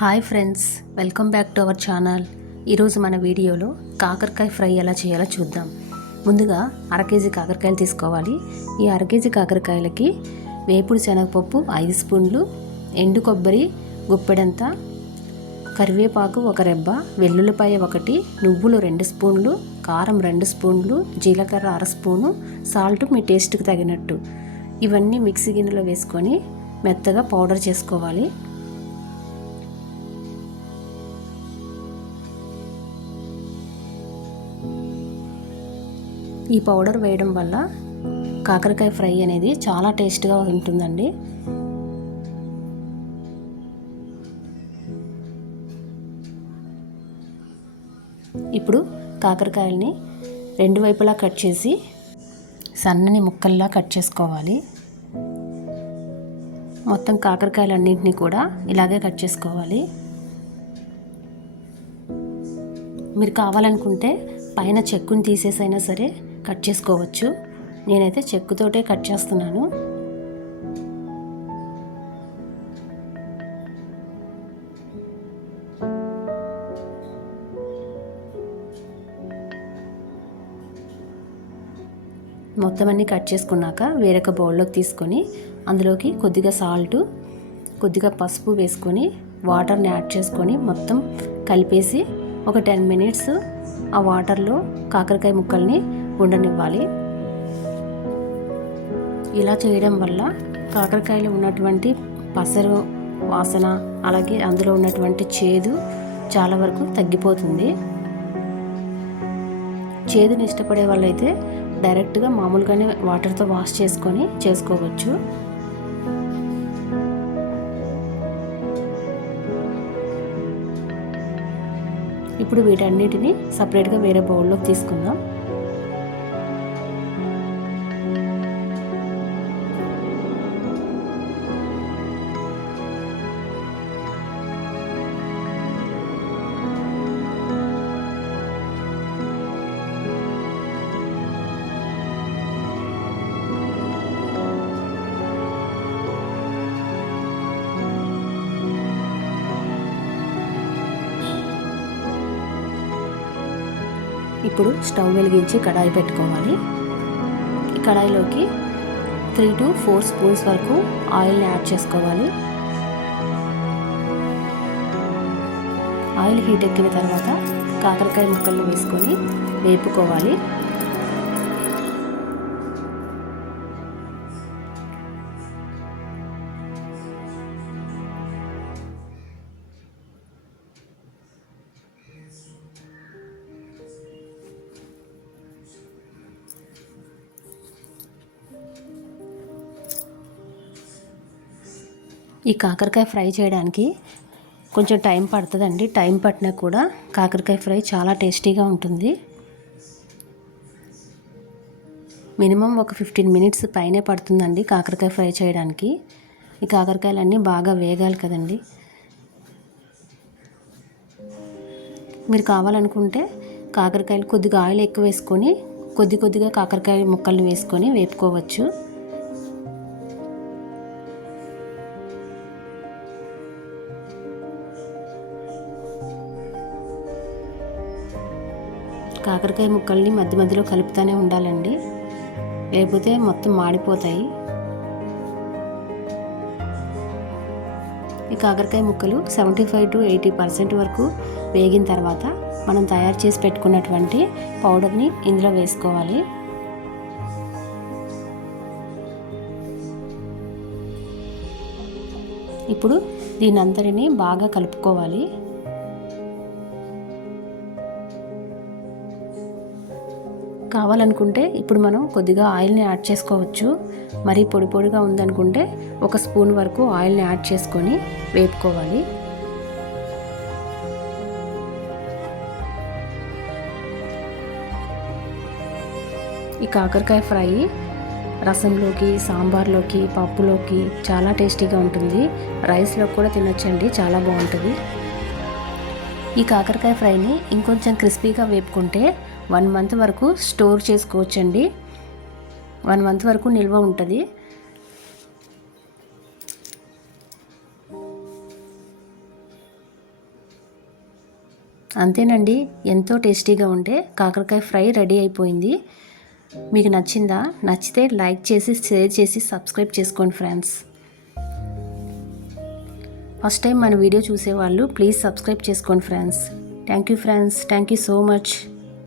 Hi friends welcome back to our channel ఈరోజు మన వీడియోలో కాకరకాయ ఫ్రై ఎలా చేయాలో చూద్దాం. ముందుగా అర కేజీ కాకరకాయలు తీసుకోవాలి. ఈ అర కేజీ కాకరకాయలకి వేపుడు శనగపప్పు ఐదు స్పూన్లు ఎండు కొబ్బరి గుప్పెడంత కరివేపాకు ఒక రెబ్బ వెల్లుల్లిపాయ ఒకటి నువ్వులు రెండు స్పూన్లు కారం రెండు స్పూన్లు జీలకర్ర అర స్పూను సాల్ట్ మీ టేస్ట్కి తగినట్టు. ఇవన్నీ మిక్సీ గిన్నెలో వేసుకొని మెత్తగా పౌడర్ చేసుకోవాలి. ఈ పౌడర్ వేయడం వల్ల కాకరకాయ ఫ్రై అనేది చాలా టేస్ట్గా ఉంటుందండి. ఇప్పుడు కాకరకాయల్ని రెండు వైపులా కట్ చేసి సన్నని ముక్కల్లా కట్ చేసుకోవాలి. మొత్తం కాకరకాయలన్నింటినీ కూడా ఇలాగే కట్ చేసుకోవాలి. మీరు కావాలనుకుంటే పైన చెక్కుని తీసేసైనా సరే కట్ చేసుకోవచ్చు. నేనైతే చెక్కుతోటే కట్ చేస్తున్నాను. మొత్తం అన్నీ కట్ చేసుకున్నాక వేరొక బౌల్లోకి తీసుకొని అందులోకి కొద్దిగా సాల్ట్ కొద్దిగా పసుపు వేసుకొని వాటర్ని యాడ్ చేసుకొని మొత్తం కలిపేసి ఒక టెన్ మినిట్స్ ఆ వాటర్లో కాకరకాయ ముక్కల్ని ఉండనివ్వాలి ఇలా చేయడం వల్ల కాకరకాయలో ఉన్నటువంటి పసరు వాసన అలాగే అందులో ఉన్నటువంటి చేదు చాలా వరకు తగ్గిపోతుంది. చేదుని ఇష్టపడే వాళ్ళైతే డైరెక్ట్గా మామూలుగానే వాటర్తో వాష్ చేసుకొని చేసుకోవచ్చు. ఇప్పుడు వీటన్నిటిని సపరేట్గా వేరే బౌల్లోకి తీసుకుందాం. ఇప్పుడు స్టవ్ వెలిగించి కడాయి పెట్టుకోవాలి. ఈ కడాయిలోకి త్రీ టు ఫోర్ స్పూన్స్ వరకు ఆయిల్ని యాడ్ చేసుకోవాలి. ఆయిల్ హీట్ ఎక్కిన తర్వాత కాకరకాయ ముక్కలు వేసుకొని వేపుకోవాలి. ఈ కాకరకాయ ఫ్రై చేయడానికి కొంచెం టైం పడుతుందండి. టైం పట్టినా కూడా కాకరకాయ ఫ్రై చాలా టేస్టీగా ఉంటుంది. మినిమం ఒక ఫిఫ్టీన్ మినిట్స్ పైనే పడుతుందండి కాకరకాయ ఫ్రై చేయడానికి. ఈ కాకరకాయలన్నీ బాగా వేగాలి కదండి. మీరు కావాలనుకుంటే కాకరకాయలు కొద్దిగా ఆయిల్ ఎక్కువ వేసుకొని కొద్ది కొద్దిగా కాకరకాయ ముక్కల్ని వేసుకొని వేపుకోవచ్చు. కాకరకాయ ముక్కల్ని మధ్య మధ్యలో కలుపుతూనే ఉండాలండి. లేకపోతే మొత్తం మాడిపోతాయి. ఈ కాకరకాయ ముక్కలు seventy five to eighty percent వరకు వేగిన తర్వాత మనం తయారు చేసి పెట్టుకున్నటువంటి పౌడర్ని ఇందులో వేసుకోవాలి. ఇప్పుడు దీని అంతటిని బాగా కలుపుకోవాలి. కావాలనుకుంటే ఇప్పుడు మనం కొద్దిగా ఆయిల్ని యాడ్ చేసుకోవచ్చు. మరీ పొడి పొడిగా ఉందనుకుంటే ఒక స్పూన్ వరకు ఆయిల్ని యాడ్ చేసుకొని వేపుకోవాలి. ఈ కాకరకాయ ఫ్రై రసంలోకి సాంబార్లోకి పప్పులోకి చాలా టేస్టీగా ఉంటుంది. రైస్లో కూడా తినొచ్చండి చాలా బాగుంటుంది. ఈ కాకరకాయ ఫ్రైని ఇంకొంచెం క్రిస్పీగా వేపుకుంటే వన్ మంత్ వరకు స్టోర్ చేసుకోవచ్చండి. వన్ మంత్ వరకు నిల్వ ఉంటుంది. అంతేనండి ఎంతో టేస్టీగా ఉండే కాకరకాయ ఫ్రై రెడీ అయిపోయింది. మీకు నచ్చిందా? నచ్చితే లైక్ చేసి షేర్ చేసి సబ్స్క్రైబ్ చేసుకోండి ఫ్రెండ్స్. ఫస్ట్ టైం మన వీడియో చూసేవాళ్ళు ప్లీజ్ సబ్స్క్రైబ్ చేసుకోండి friends thank you friends thank you so much